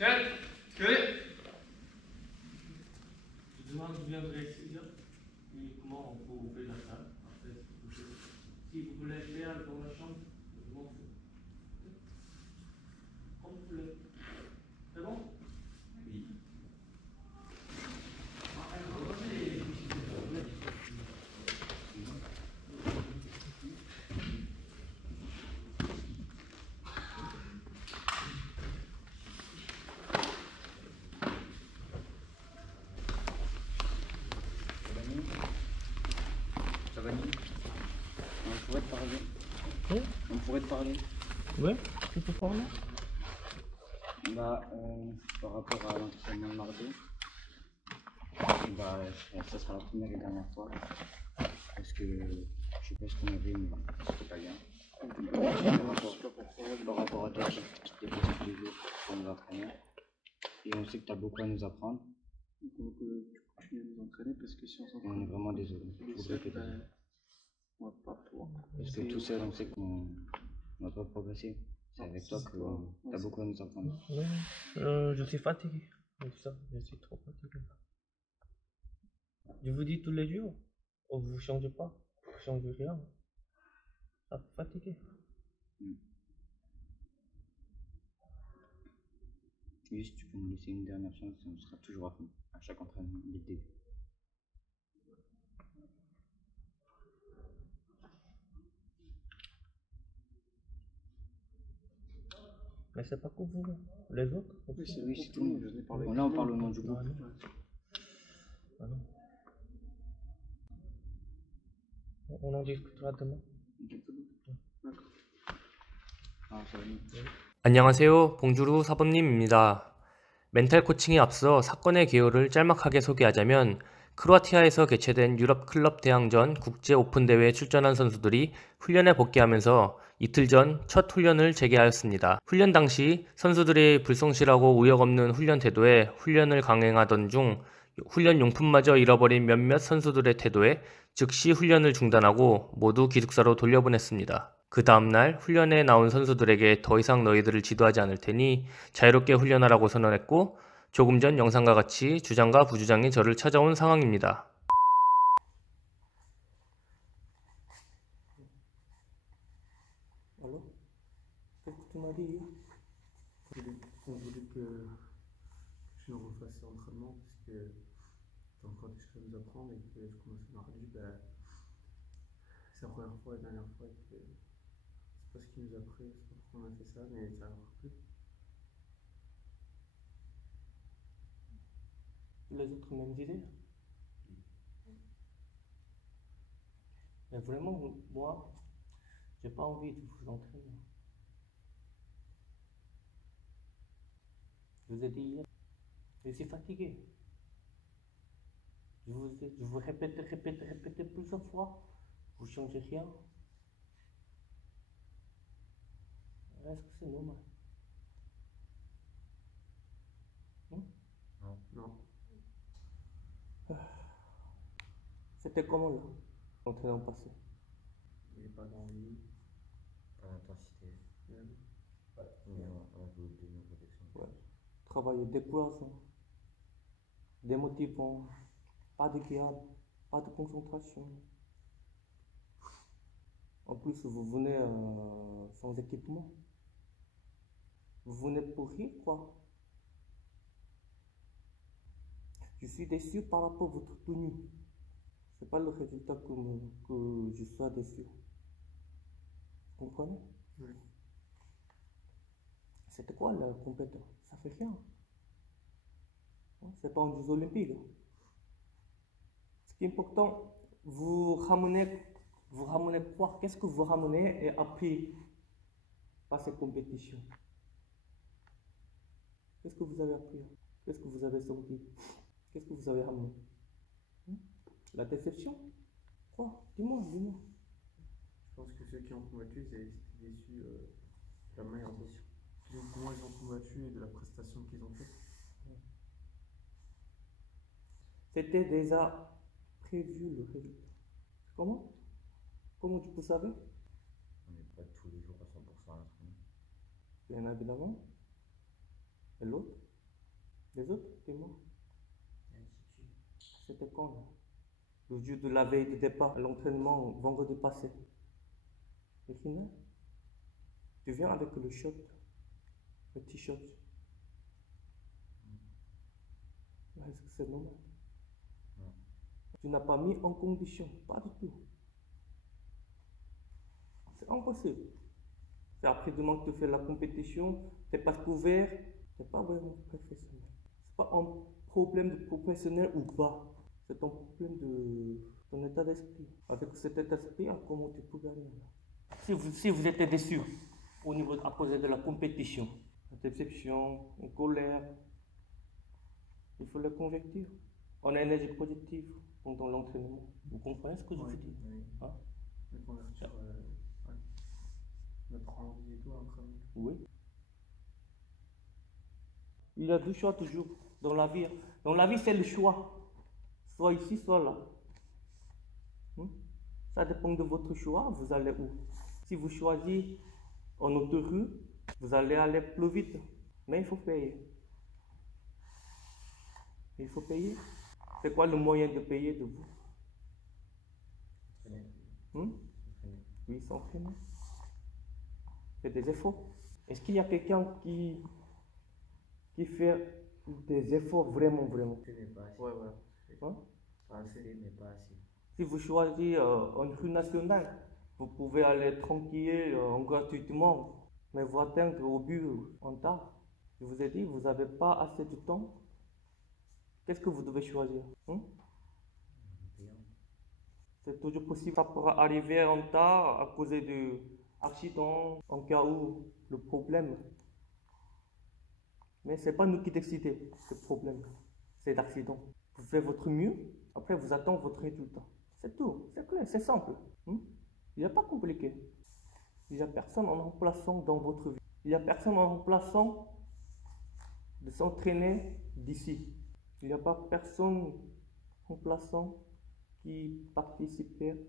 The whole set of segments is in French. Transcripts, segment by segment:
셋, 끝! Demain, je viendrai ici, là, et comment on peut ouvrir la salle. Après, si vous voulez faire dans la chambre, je m'en fous. Comme vous voulez. C'est bon? Oui. Ça va, Nini? On pourrait te parler. Oui. On pourrait te parler. Ouais, tu peux parler? Bah, par rapport à l'entraînement de mardi, bah, ça sera la première et dernière fois. Parce que je sais pas ce qu'on avait, mais c'était pas bien. Par rapport à toi qui te déplaces tous les jours pour nous entraîner. Et on sait que tu as beaucoup à nous apprendre. Donc on veut que tu continues à nous entraîner parce que si on Et s'entraîne, on est vraiment désolé. on va pas pouvoir. Parce que tout seul, on sait qu'on ne va pas progresser. C'est avec toi que tu as beaucoup à nous apprendre. Oui, je suis fatigué. C'est ça, je suis trop fatigué. Je vous dis tous les jours, vous ne changez pas, vous ne changez rien. Ça me fatigue. Et si tu peux nous laisser une dernière chance, on sera toujours à fond, à chaque entraînement, dès le début. Mais c'est pas que vous, les autres. Oui, c'est tout le monde. Je n'ai parlé Là, on parle au nom du groupe. Ah non. On en discutera demain. 아, 안녕하세요. 봉주루 사범님입니다. 멘탈 코칭에 앞서 사건의 개요를 짤막하게 소개하자면 크로아티아에서 개최된 유럽 클럽 대항전 국제 오픈 대회에 출전한 선수들이 훈련에 복귀하면서 이틀 전 첫 훈련을 재개하였습니다. 훈련 당시 선수들의 불성실하고 우역 없는 훈련 태도에 훈련을 강행하던 중 훈련 용품마저 잃어버린 몇몇 선수들의 태도에 즉시 훈련을 중단하고 모두 기숙사로 돌려보냈습니다. 그 다음날 훈련에 나온 선수들에게 더 이상 너희들을 지도하지 않을 테니 자유롭게 훈련하라고 선언했고 조금 전 영상과 같이 주장과 부주장이 저를 찾아온 상황입니다. Allô? Qu'est-ce que tu m'as dit? On voulait que tu nous refasses l'entraînement parce que tu as encore des choses à nous apprendre et que je commence à mardi, c'est la première fois et la dernière fois que c'est pas ce qu'il nous a pris, c'est pas pourquoi on a fait ça, mais ça n'arrive plus. Les autres mêmes idées? Mais vraiment, moi, j'ai pas envie de vous entraîner. Je vous ai dit hier, je suis fatigué. Je vous répète plusieurs fois, vous ne changez rien. Est-ce que c'est normal? Non. C'était comment là, l'entraînement passé? Il n'est pas d'envie. Pas d'intensité. Ouais. On veut de nos protections. Ouais. Travailler décourageant, démotivant, pas de garde, pas de concentration. En plus, vous venez sans équipement. Vous venez pour rire, quoi. Je suis déçu par rapport à votre tenue. C'est pas le résultat que je sois déçu. Vous comprenez? Oui. C'était quoi la compétition? Ça fait rien. C'est pas un jeu olympique. Ce qui est important, vous ramenez quoi? Qu'est-ce que vous ramenez et appris par cette compétition? Qu'est-ce que vous avez appris? Qu'est-ce que vous avez sorti? Qu'est-ce que vous avez ramené? La déception? Quoi? Dis-moi. Je pense que ceux qui ont combattu, ils étaient déçus de la manière dont comment ils ont combattu et de la prestation qu'ils ont faite. C'était déjà prévu le résultat. Comment? Comment tu peux savoir? On n'est pas tous les jours à 100% à l'entraînement. Bien évidemment. Et l'autre? Les autres, dis-moi. C'était quand là? Le jour de la veille de départ, à l'entraînement, vendredi passé. Et final, tu viens avec le short, le t-shirt. Est-ce que c'est normal? Non. Tu n'as pas mis en condition, pas du tout. C'est impossible. C'est après-demain que tu fais la compétition, tu n'es pas couvert, tu n'es pas vraiment professionnel. C'est pas un problème de professionnel ou pas. C'est un problème de ton état d'esprit. Avec cet état d'esprit, comment tu peux gagner là? Si vous êtes déçu au niveau à cause de la compétition, la déception, la colère, il faut le convertir en énergie positive pendant l'entraînement. Vous comprenez ce que je veux dire? Oui. Hein? De convertir notre envie et tout en train de... Oui. Il y a deux choix toujours dans la vie. Dans la vie, c'est le choix. Soit ici, soit là. Ça dépend de votre choix. Vous allez où? Si vous choisissez en autoroute, vous allez aller plus vite. Mais il faut payer. Il faut payer. C'est quoi le moyen de payer de vous? Oui, s'entraîner. Faites des efforts. Est-ce qu'il y a quelqu'un qui fait des efforts vraiment? Ce n'est pas assez. Ouais, voilà. Hein? Pas assez, mais pas assez. Si vous choisissez une rue nationale, vous pouvez aller tranquille, gratuitement, mais vous atteindre au but en tard. Je vous ai dit, vous n'avez pas assez de temps. Qu'est-ce que vous devez choisir? C'est toujours possible. Ça pourra arriver en tard à cause d'accidents, en cas où le problème. Mais ce n'est pas nous qui décidons ce problème. C'est l'accident. Vous faites votre mieux, après vous attendez votre résultat. C'est tout, c'est clair, c'est simple. Il n'y a pas compliqué. Il n'y a personne en remplaçant dans votre vie. Il n'y a personne en remplaçant de s'entraîner d'ici. Il n'y a pas personne remplaçant qui participait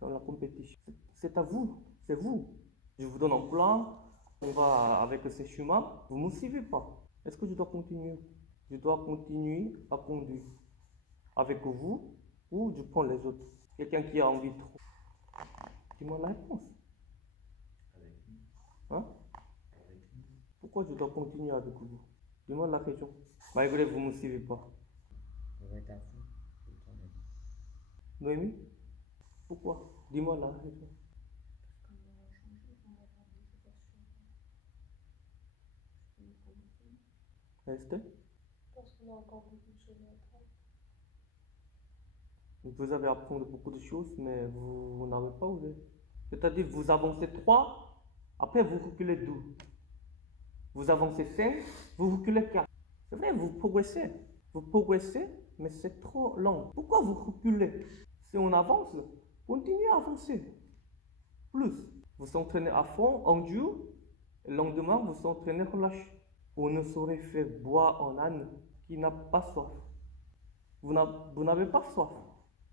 dans la compétition. C'est à vous, c'est vous. Je vous donne un plan, on va avec ces chemins, vous ne me suivez pas. Est-ce que je dois continuer? Je dois continuer à conduire avec vous ou je prends les autres? Quelqu'un qui a envie trop. Dis-moi la réponse. Avec lui. Hein? Avec lui. Pourquoi je dois continuer avec vous? Dis-moi la raison. Malgré que vous ne me suivez pas. Avec ta fou, c'est ton ami. Noémie? Pourquoi? Dis-moi la raison. Estelle? Parce qu'on a encore beaucoup de choses à apprendre. Vous avez appris beaucoup de choses, mais vous n'avez pas osé. C'est-à-dire, vous avancez 3, après vous reculez 2. Vous avancez 5, vous reculez 4. C'est vrai, vous progressez. Vous progressez, mais c'est trop lent. Pourquoi vous reculez? Si on avance, continuez à avancer. Plus, vous s'entraînez à fond, en dur, et le lendemain, vous s'entraînez relâché. On ne saurait faire boire un âne qui n'a pas soif. Vous n'avez pas soif,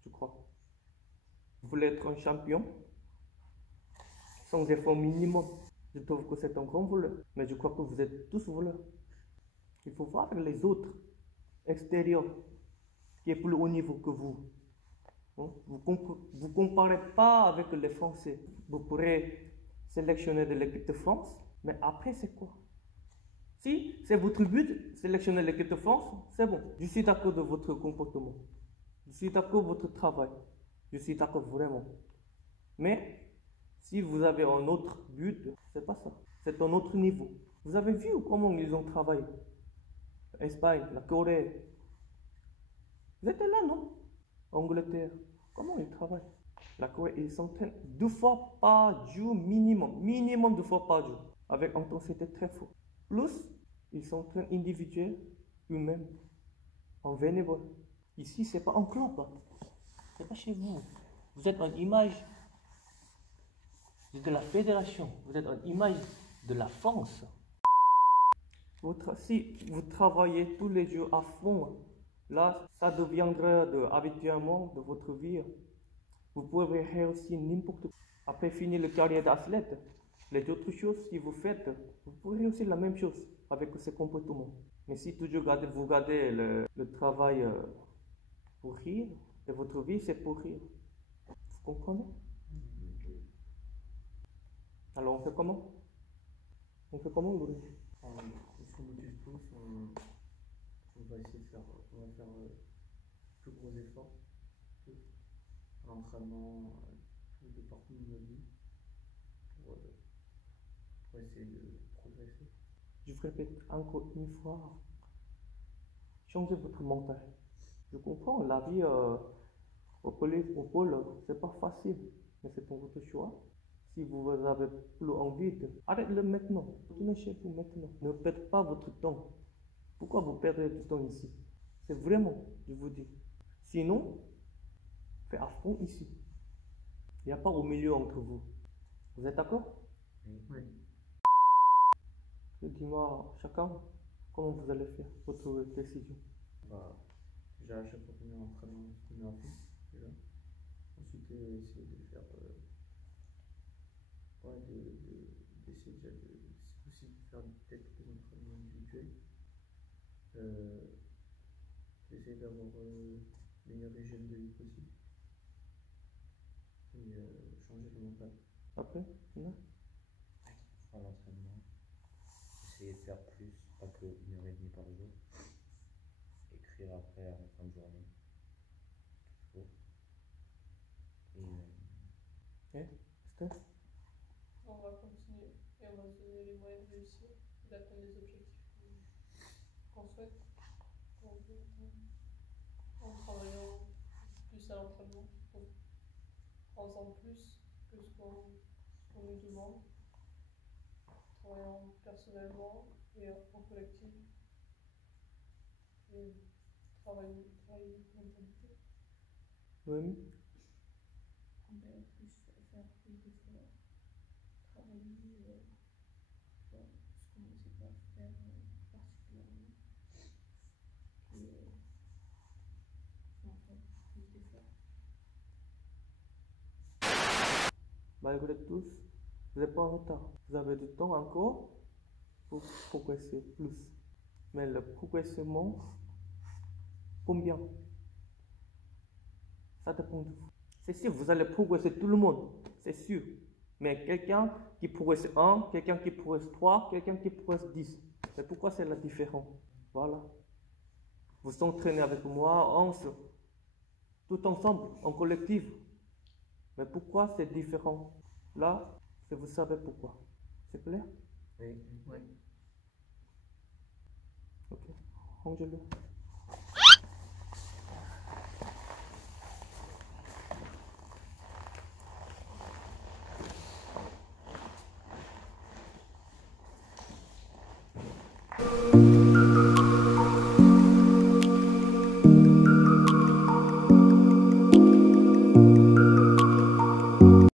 je crois. Vous voulez être un champion sans effort minimum. Je trouve que c'est un grand voleur. Mais je crois que vous êtes tous voleurs. Il faut voir avec les autres extérieurs qui est plus haut niveau que vous. Vous comparez pas avec les Français. Vous pourrez sélectionner de l'équipe de France, mais après c'est quoi? Si c'est votre but, sélectionner l'équipe de France, c'est bon. Je suis d'accord de votre comportement. Je suis d'accord de votre travail. Je suis d'accord vraiment. Mais si vous avez un autre but, c'est pas ça. C'est un autre niveau. Vous avez vu comment ils ont travaillé? Espagne, la Corée. Vous étiez là, non? Angleterre. Comment ils travaillent? La Corée, ils s'entraînent 2 fois par jour minimum. Minimum 2 fois par jour. Avec intensité très forte. Plus, ils s'entraînent individuels, eux-mêmes, en bénévole. Ici, c'est pas un club. C'est pas chez vous. Vous êtes une image de la fédération. Vous êtes une image de la France. Si vous travaillez tous les jours à fond, là, ça deviendra habituellement de votre vie. Vous pouvez réussir n'importe quoi. Après finir la carrière d'athlète, Les autres choses, si vous faites, vous pourrez réussir la même chose avec ces comportements. Mais si toujours vous gardez le travail pour rire, et votre vie c'est pour rire. Vous comprenez? Alors on fait comment? On fait comment, Louis? On se motive tous, on va essayer de faire, on va faire plus gros efforts, tous, à l'entraînement, de partout de nos vies, pour essayer de progresser. Je vous répète encore une fois, changez votre mental. Je comprends, la vie au pôle, c'est pas facile, mais c'est pour votre choix. Si vous avez plus envie, arrêtez-le maintenant. Retournez chez vous maintenant. Ne perdez pas votre temps. Pourquoi vous perdez du temps ici? C'est vraiment, je vous dis. Sinon, faites à fond ici. Il n'y a pas au milieu entre vous. Vous êtes d'accord? Oui. Dis-moi, chacun, comment vous allez faire votre décision? Bah, déjà, à chaque fois qu'on est en entraînement, on est à fond, déjà. Ensuite, essayer de faire. D'essayer déjà de, si possible, de faire peut-être des entraînements individuels. D'essayer d'avoir le meilleur hygiène de vie possible. Et changer le mental. Après, non? À l'entraînement, essayer de faire plus, pas que 1h30 par jour. Écrire après à la fin de journée. Toujours. Et Steph? On va continuer et on va se donner les moyens de réussir, d'atteindre les objectifs qu'on souhaite. En travaillant plus à l'entraînement, en faisant plus que ce qu'on nous demande, en travaillant personnellement et en collectif, et travailler mentalité. Oui. Plus faire plus d'efforts, travailler sur ce qu'on ne sait pas faire particulièrement et en faire plus d'efforts. Malgré tout, vous n'êtes pas en retard. Vous avez du temps encore pour progresser plus. Mais le progressement, combien? Ça dépend de vous. C'est sûr, vous allez progresser tout le monde, c'est sûr. Mais quelqu'un qui progresse 1, quelqu'un qui progresse 3, quelqu'un qui progresse 10. Mais pourquoi c'est la différence? Voilà. Vous s'entraînez avec moi, tout ensemble, en collectif. Mais pourquoi c'est différent? Là, vous savez pourquoi. C'est clair? Oui. Ok, rangez-le.